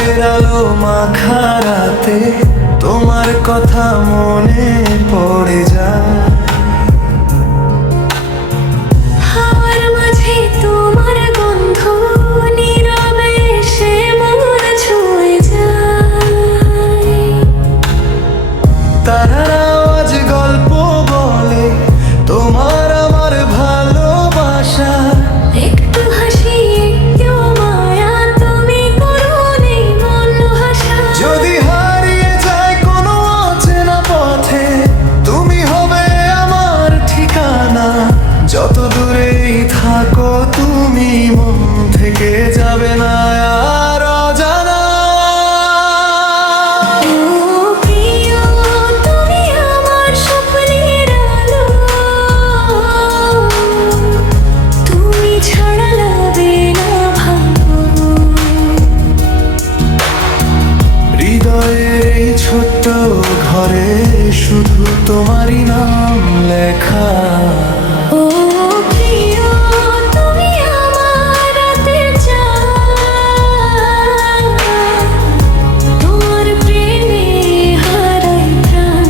হৃদয়ের আলো মাখা রাতে তোমার কথা মনে পড়ে যায়। হাওয়ার মাঝে তোমার গন্ধ নীরবে সে মন ছুঁয়ে যায়। তারারা আজ গল্প বলে তোমার আমার ভালোবাসা। একটু হাসি একটু মায়া তুমি করো নেই মন হাসা। যদি হারিয়ে যায় কোনো অচেনা পথে তুমি হবে আমার ঠিকানা। যত দূরেই থাকো তুমি মন থেকে যাবে না আর অজানা। ও প্রিয় তুমি আমার স্বপ্নের আলো, তুমি ছাড়া লাগে না ভালো। হৃদয়ের এই ছোট্ট ঘরে শুধু তোমারই নাম লেখা। ও প্রিয় তুমি আমার রাতের চাঁদ, তোমার প্রেমে হারাই প্রাণ।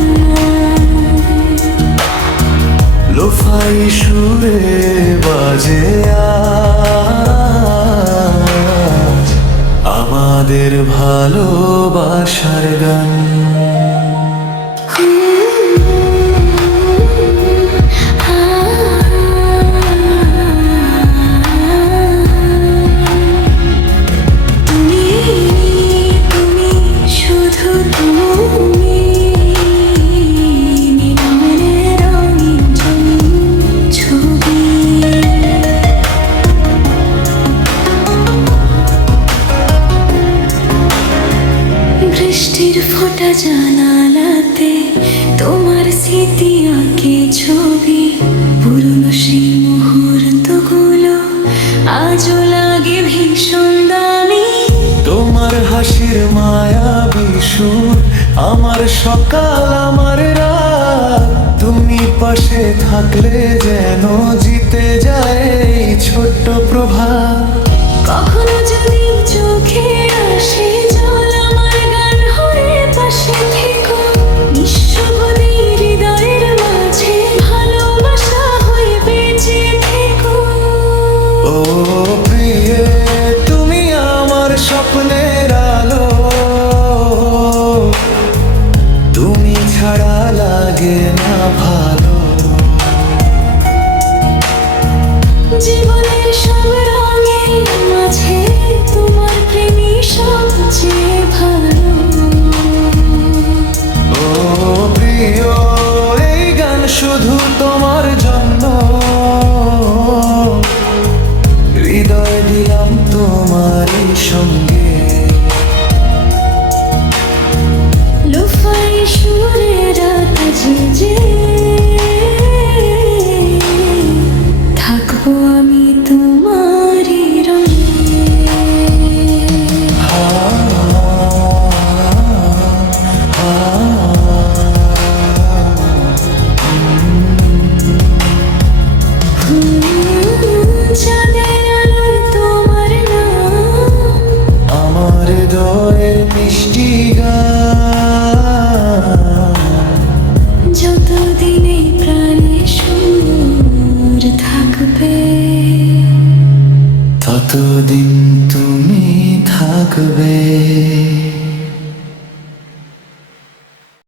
লোফাই সুরে বাজে আজ আমাদের ভালোবাসার গান। তুমি তুমি শুধু তুমি, নির্মলের রঙিন ছবি। বৃষ্টির ফোঁটা জানালাতে তোমার স্মৃতি আঁকে ছবি। পুরনো সেই মুহূর্তগুলো আজও লাগে ভীষণ দামি। তোমার হাসির মায়াবী সুর আমার সকাল আমার রাত। তুমি পাশে থাকলে যেন জিতে যায় এই ছোট্ট প্রভাত। কখনো যদি চোখে আসে জল আমার গান হয়ে পাশে থেকো। নিঃশব্দে হৃদয়ের মাঝে ভালোবাসা হয়ে বেঁচে থেকো। ও প্রিয়ে তুমি আমার স্বপ্নের আলো, তুমি ছাড়া লাগে না ভালো। জীবনের সব রঙের মাঝে তোমার প্রেমই সবচেয়ে ভালো। ও প্রিয় এই গান শুধু তোমার জন্য। হৃদয় দিলাম তোমারই সঙ্গে। লোফাই সুরে রাত যে থাকবো আমি তোমারই রঙে। চাঁদের আলোয় তোমার নাম আমার হৃদয়ের মিষ্টি গান। যতদিন এই প্রাণে সুর থাকবে, ততদিন তুমি থাকবে।